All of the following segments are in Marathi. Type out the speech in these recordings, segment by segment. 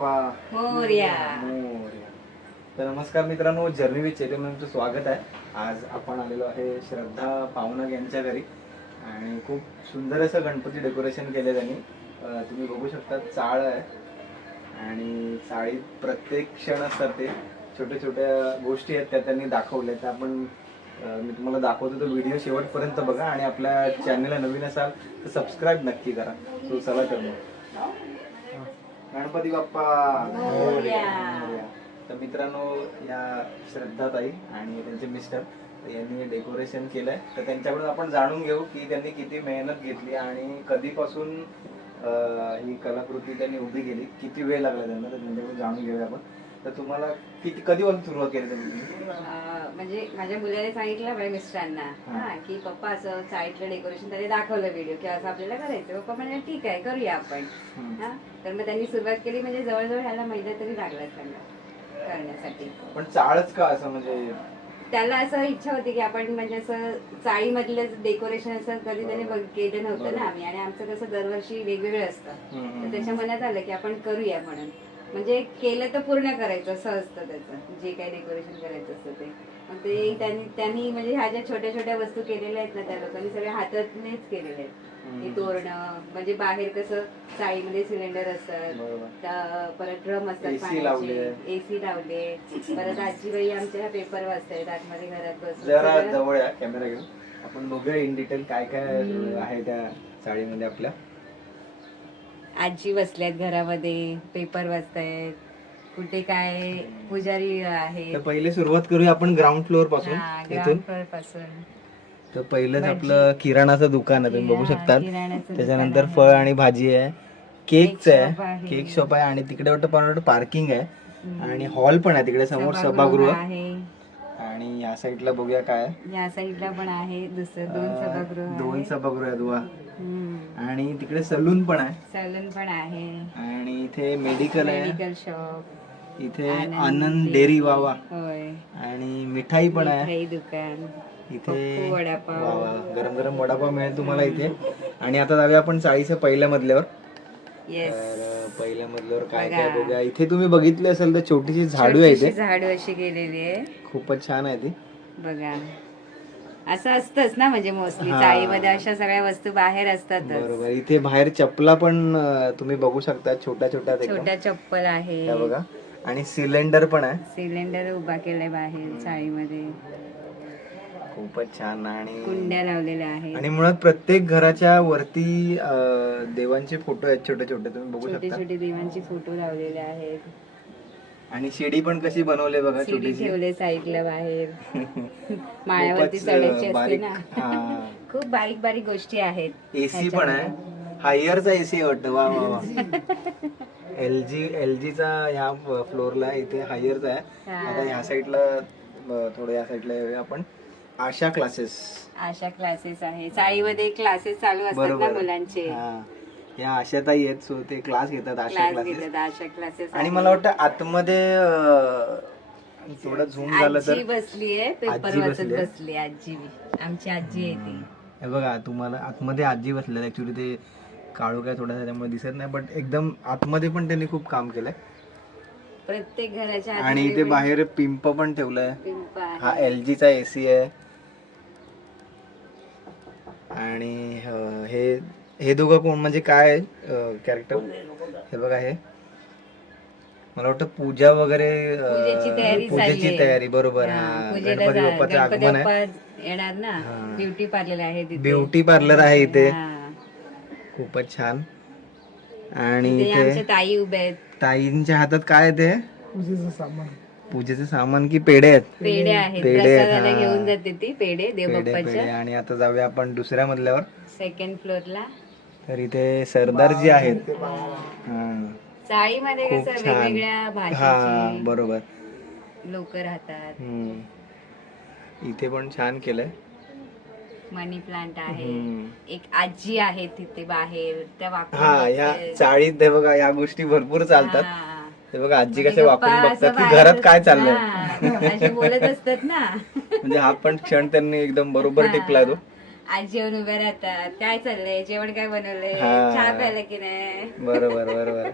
बाप्पा मोरया. मोरया. तर नमस्कार मित्रांनो, जर्नी विथ चैतन्य तुमचं स्वागत आहे. आज आपण आलेलो आहे श्रद्धा पावनग यांच्या घरी आणि खूप सुंदर असं गणपती डेकोरेशन केलं त्यांनी. तुम्ही बघू शकता, चाळ आहे आणि चाळीत प्रत्येक क्षण असतात ते छोट्या छोट्या गोष्टी आहेत त्या त्यांनी दाखवल्या. त्या आपण मी तुम्हाला दाखवतो, तो व्हिडिओ शेवटपर्यंत बघा आणि आपल्या चॅनलला नवीन असाल तर सबस्क्राईब नक्की करा. सो चला तर मग गणपती बाप्पा मोरया. तर मित्रांनो, या श्रद्धाताई आणि त्यांचे मिस्टर यांनी डेकोरेशन केलंय. तर त्यांच्याकडून आपण जाणून घेऊ की त्यांनी किती मेहनत घेतली आणि कधीपासून ही कलाकृती त्यांनी उभी केली, किती वेळ लागला त्यांना. तर त्यांच्याकडून जाणून घेऊया आपण. तर तुम्हाला कधीपासून सुरुवात केली तुम्ही? म्हणजे माझ्या मुलाने सांगितलं माझ्या मिस्टरांना की पप्पा असं साईडला डेकोरेशन त्याने दाखवलं व्हिडिओ की असं आपल्याला करायचं. पप्पा म्हणजे ठीक आहे, करूया आपण. तर मग त्यांनी सुरुवात केली. म्हणजे जवळजवळ ह्याला महिना तरी लागला त्यांना करण्यासाठी. पण चाळच का असं, म्हणजे त्याला असं इच्छा होती की आपण म्हणजे असं चाळीमधलं डेकोरेशन असं कधी त्याने केलं नव्हतं ना आम्ही, आणि आमचं कसं दरवर्षी वेगवेगळं असतं. तर त्याच्या मनात आलं की आपण करूया म्हणून. म्हणजे केलं तर पूर्ण करायचं असं असतं त्याचं, जे काही डेकोरेशन करायचं असतं ते. मग ते त्यांनी म्हणजे ह्या ज्या छोट्या छोट्या वस्तू केलेल्या आहेत ना, त्या लोकांनी सगळ्या हातातनेच केलेल्या आहेत. हे तोरणं, म्हणजे बाहेर कसं चाळीमध्ये सिलेंडर असतात, परत ड्रम असतात पाण्याचे, एसी लावले. परत आजीबाई आमच्या पेपर वाचतायत आतमध्ये घरात बसून. जरा जवळ या कॅमेरा घेऊन आपण बघूया इन डिटेल काय काय आहे त्या चाळीमध्ये आपल्या. आजी बसल्यात घरामध्ये, पेपर वाचतायत, कुठे काय पुजारी आहे. तर पहिले सुरुवात करूया आपण ग्राउंड फ्लोअर पासून. ग्राउंड फ्लोअर पासून. तर पहिलंच आपलं किराणाचं दुकान आहे, तुम्ही बघू शकतात. त्याच्यानंतर फळ आणि भाजी आहे, केकचं आहे, केक शॉप आहे आणि तिकडे वाटतं पार्किंग आहे आणि हॉल पण आहे तिकडे समोर, सभागृह आहे. आणि या साईडला बघूया काय, या साईडला पण आहे दोन सभागृह आहेत वा. आणि तिकडे सलून पण आहे. सलून पण आहे आणि इथे मेडिकल आहे, मेडिकल शॉप. इथे आनंद डेअरी वावा. होय. आणि मिठाई पण आहे मिठाई दुकान. इथे. वडापाव, गरम गरम वडापाव मिळेल तुम्हाला इथे. आणि आता जाऊया आपण चाळीच्या पहिल्या मजल्यावर. तर पहिल्या मजल्यावर काय काय बघूया. इथे तुम्ही बघितले असेल तर छोटीशी झाडू आहे इथे. झाडू अशी केलेली आहे, खूपच छान आहे ती. बघा. असं असतंच ना, म्हणजे मोस्टली चाळीमध्ये अशा सगळ्या वस्तू बाहेर असतात. बरोबर. इथे बाहेर चप्पला पण तुम्ही बघू शकता, छोट्या छोट्या चप्पल आहे बघा. आणि सिलेंडर पण आहे, सिलेंडर उभा केलाय बाहेर चाळीमध्ये. खूपच छान. आणि कुंड्या लावलेल्या आहेत. आणि मुळात प्रत्येक घराच्या वरती देवांचे फोटो आहेत छोटे छोटे, तुम्ही बघू शकता. छोटे छोटे देवांचे फोटो लावलेले आहेत. आणि शिडी पण कशी बनवले बघा, शिडी ठेवले साईडला बाहेर. माळ्यावरती चढायची असते ना. खूप बारीक बारीक गोष्टी आहेत. एसी पण आहे, हायरचा एसी वाटतं. वा वा वा. एलजीचा ह्या फ्लोअरला इथे हायरचा आहे. आता ह्या साईडला थोडं, या साईडला येऊया आपण. आशा क्लासेस आहे. चाळीमध्ये क्लासेस चालू असतात ना मुलांचे. या आशाताई आहेत, सो ते क्लास घेतात, आशा क्लासेस. आणि आणि मला वाटतं आतमध्ये थोडं झूम झालं तर आजी बसलीये, पेपर वाचत बसली आजी. आमची आजी आहे ती. हे बघा, तुम्हाला आतमध्ये आजी बसलेली. ऍक्च्युली ते काळू काय थोडासा त्यामुळे दिसत नाही, बट एकदम आतमध्ये पण त्यांनी खूप काम केलंय प्रत्येक घराच्या. आणि इथे बाहेर पिंप पण ठेवलाय. हा एलजीचा एसी आहे. आणि हे दोघं कोण, म्हणजे काय कॅरेक्टर? हे बघा, हे मला वाटतं पूजा वगैरे, पूजेची तयारी. बरोबर. गणपती बाप्पाचं आगमन आहे, येणार ना. ब्युटी पार्लर आहे, ब्युटी पार्लर आहे इथे. खूपच छान. आणि इथे ताई उभ्या आहेत. ताईंच्या हातात काय आहे ते? पूजेचं सामान की पेढे आहेत? पेढे आहेत. घेऊन जाते ती पेढे देवबाप्पाच्या. आणि आता जाऊया आपण दुसऱ्या मजल्यावर, सेकंड फ्लोअरला. तर इथे सरदारजी आहेत. चाळीमध्ये कसं वेगवेगळ्या भाषेची बरोबर लोक राहतात. इथे पण छान केलंय. मनी प्लांट आहे. एक आजी आहे तिथे बाहेर, त्या ह्या चाळीत बघा या गोष्टी भरपूर चालतात. ते बघा, आजी कसे वाकून बघतात की घरात काय चाललंय, बोलत असतात ना. म्हणजे हा पण क्षण त्यांनी एकदम बरोबर टिपला तो. आजी येऊन उभ्या राहतात, काय चाललंय, जेवण काय बनवलंय, चहा प्यायला की नाही. बरोबर.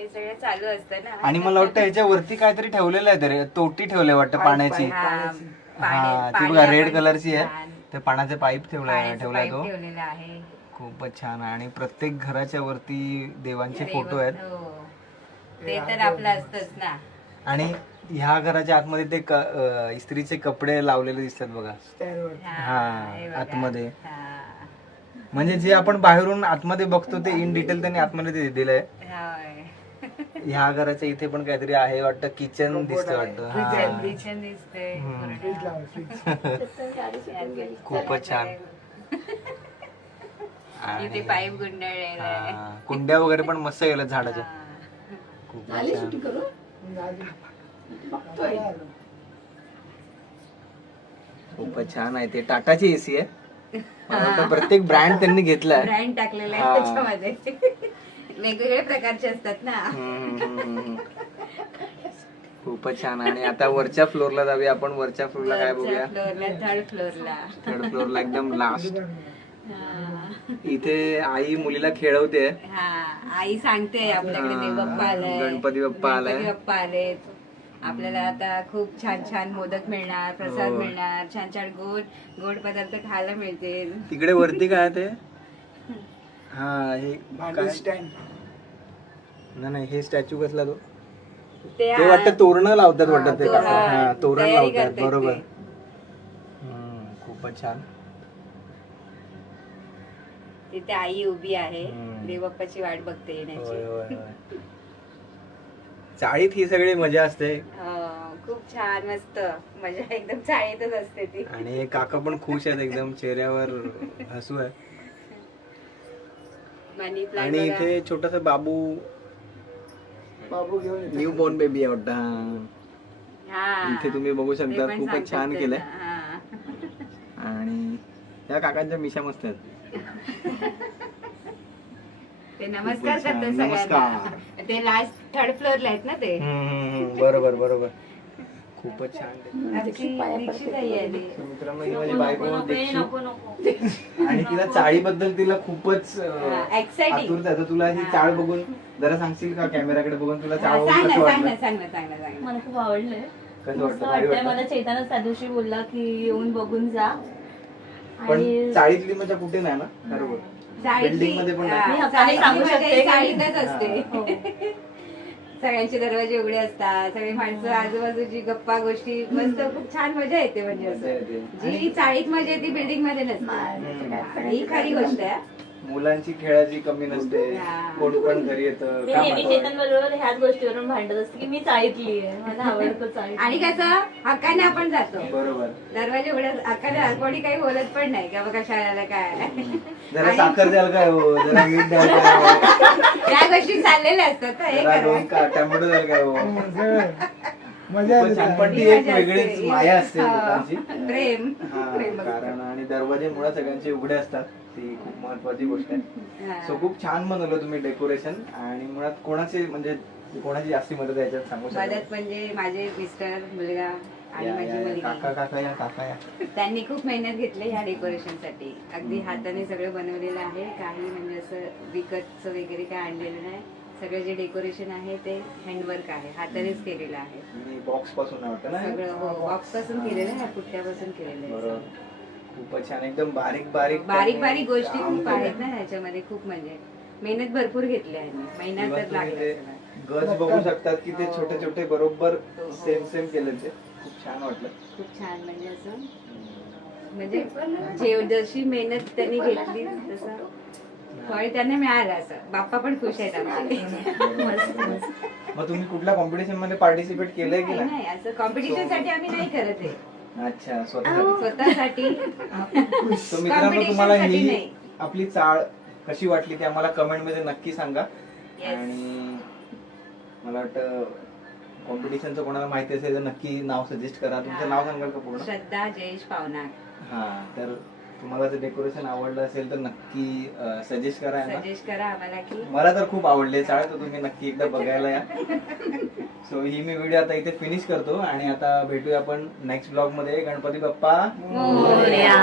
हे सगळं चालू असतं ना. आणि मला वाटतं याच्यावरती काहीतरी ठेवलेलं आहे तरी तोटी ठेवले वाटतं पाण्याची. हा ती बघा रेड कलरची आहे, ते पाण्याचे पाईप ठेवलाय तो ठेवलेला आहे. खूपच छान. आणि प्रत्येक घराच्या वरती देवांचे फोटो आहेत. हो. ते तर आपलं असतंच ना. आणि ह्या घराच्या आतमध्ये ते इस्त्रीचे कपडे लावलेले दिसतात बघा. हे बघा. आतमध्ये हा. म्हणजे जे आपण बाहेरून आतमध्ये बघतो ते इन डिटेल त्यांनी आतमध्ये ते दिलंय. होय. ह्या घराच्या इथे पण काहीतरी आहे वाटतं, किचन दिसतं वाटतं. हा. किचन दिसतंय. खूपच छान. इथे पाईप गुंडाळलेला आहे. कुंड्या वगैरे पण मस्त गेल्या झाडाच्या. हा. खूपच छान. खूपच छान आहे. ते टाटाची एसी आहे. मला वाटतं प्रत्येक ब्रँड त्यांनी घेतलाय. ब्रँड टाकलेला हा. आहे त्याच्यामध्ये. वेगवेगळ्या प्रकारचे असतात ना. खूपच छान. आणि आता वरच्या फ्लोअरला जाऊया आपण. वरच्या फ्लोअरला काय बघूया? थर्ड फ्लोअरला. थर्ड फ्लोअरला एकदम लास्ट. इथे आई मुलीला खेळवते. हा, आई सांगते आपल्याकडे देवबाप्पा आलाय, गणपती बाप्पा आलाय. गणपती बाप्पा आलेत. आपल्याला आता खूप छान छान मोदक मिळणार, प्रसाद हो. मिळणार, छान छान गोड गोड पदार्थ खायला मिळतील. तिकडे वरती काय ते? हा हे काय? नाही हे स्टॅच्यू कसला तो? ते वाटतं तोरणं लावतात वाटतं ते. हा तोरण तयारी लावतात करतायत बरोबर. ते. खूपच छान. तिथे आई उभी आहे, हम्म. देवबाप्पाची वाट बघते होय येण्याची. होय होय. चाळीत ही सगळी मजा असते. खूप छान मस्त मजा एकदम चाळीतच असते ती. आणि हे काका पण खुश आहेत एकदम, चेहऱ्यावर हसू आहे. मनी प्लांट आणि बघा. इथे छोटासा बाबू न्यू बॉर्न बेबी आहे वाटतं. हा हा. इथे तुम्ही बघू ते शकता. पण खूपच सांगतात छान केलंय. त्यांना. हा. आणि त्या काकांच्या मिशा मस्त आहेत. ते नमस्कार खूपच छान. करतात सगळ्यांना. ते लास्ट थर्ड फ्लोअरला आहेत ना ते. बरोबर बरोबर. खूपच छान. दीक्षित आई आहे ती. So मित्रांनो ही माझी बायको दीक्षित. आणि तिला चाळीबद्दल तिला खूपच exciting. आतुरता आहे. तर तुला ही चाळ बघून जरा सांगशील का कॅमेराकडे बघून तुला चाळ सांग बघून ना कसं सांग ना वाटलं? सांग ना सांग ना सांग ना. मला खूप आवडलंय. कसं मस्त वाटतं? भारी वाटतंय. वाटतं? मला चैतन्यच त्या दिवशी बोलला की येऊन बघून जा. पण आणि चाळीतली मजा कुठे नाही ना बरोबर. बिल्डिंग मध्ये पण नाही. मी हक्काने सांगू शकते की- चाळीतच असते. हो. सगळ्यांचे दरवाजे उघडे असतात, सगळी माणसं आजूबाजूची गप्पा गोष्टी मस्त खूप छान मजा येते. म्हणजे मजा येते. असं जी चाळीत मजा येते बिल्डिंग मध्ये नसते. ही खरी गोष्ट आहे. मुलांची खेळाची कमी नसते. हा. कोण पण घरी येतं. मी नेहमी चेतन बरोबर ह्याच गोष्टीवरून भांडत असते की मी चाळीतली आहे, मला आवडतं चाळीत. आणि कसं हक्काने आपण जातो. बरोबर. दरवाजे उघडे हक्काने, कोणी काही बोलत पण नाही का बघा शाळेला काय. जरा साखर द्याल काय हो, जरा मीठ द्याल काय हो, या गोष्टी चाललेल्या असतात ना, हे जरा करा. 2 टॅमॅटो द्याल काय हो. मजा खूपच छान. पण ती ही एक मजा वेगळीच असते. माया असते हा. लोकांची. प्रेम हा, प्रेम असतं. कारण आणि दरवाजे मुळात सगळ्यांचे उघडे असतात. ती खूप महत्वाची गोष्ट आहे. हा. सो खूप छान बनवलं तुम्ही डेकोरेशन. आणि मुळात कोणाची म्हणजे कोणाची जास्ती मदत आहे याच्यात सांगू शकता? मदत म्हणजे माझे मिस्टर, मुलगा आणि या, माझी या, या. काका मुलगी. काका या काका या. त्यांनी खूप मेहनत घेतली ह्या डेकोरेशन साठी. अगदी हाताने सगळं बनवलेलं आहे. काही म्हणजे असं विकतचं वगैरे काय आणलेलं नाही. सगळं जे डेकोरेशन आहे ते हँडवर्क आहे, हातानेच केलेलं आहे. आणि बॉक्स पासून वाटतं ना हे? सगळं हो बॉक्स पासून केलेलं आहे, पुट्ट्यापासून केलेलं बरोबर. आहे. खूपच छान. एकदम बारीक बारीक बारीक बारीक गोष्टी काम खूप केलंय. आहेत ना त्याच्यामध्ये. खूप म्हणजे मेहनत भरपूर घेतली आहे. महिना किंवा तर तुम्ही लागला ते त्याला. गज बघू शकतात की ते हो. छोटे छोटे बरोबर हो. सेम सेम केले ते. खूप छान वाटलं. खूप छान म्हणजे असं म्हणजे जशी मेहनत त्यांनी घेतली तसं फळ त्यांना मिळालं. असं बाप्पा पण खुश आहेत आमचे. मग तुम्ही कुठल्या कॉम्पिटिशन मध्ये पार्टिसिपेट केलंय की नाही नाही? नाही, असं कॉम्पिटिशन साठी आम्ही नाही करत आहे. अच्छा स्वतः. स्वतःसाठी तो मित्रांनो competition तुम्हाला साठी ही नाही. आपली चाळ कशी वाटली ते आम्हाला कमेंट मध्ये नक्की सांगा. Yes. आणि मला वाटतं कॉम्पिटिशनचं कोणाला माहिती असेल तर नक्की नाव सजेस्ट करा. तुमचं नाव सांगाल का पूर्ण? श्रद्धा जयेश पावनार. हा तर तुम्हाला जर डेकोरेशन आवडलं असेल तर नक्की सजेस्ट करा यांना. सजेस्ट करा आम्हाला की मला तर खूप आवडले चाळ, तर तुम्ही नक्की एकदा बघायला या. सो ही मी व्हिडिओ आता इथे फिनिश करतो आणि आता भेटूया आपण नेक्स्ट ब्लॉग मध्ये. गणपती बाप्पा मोरया.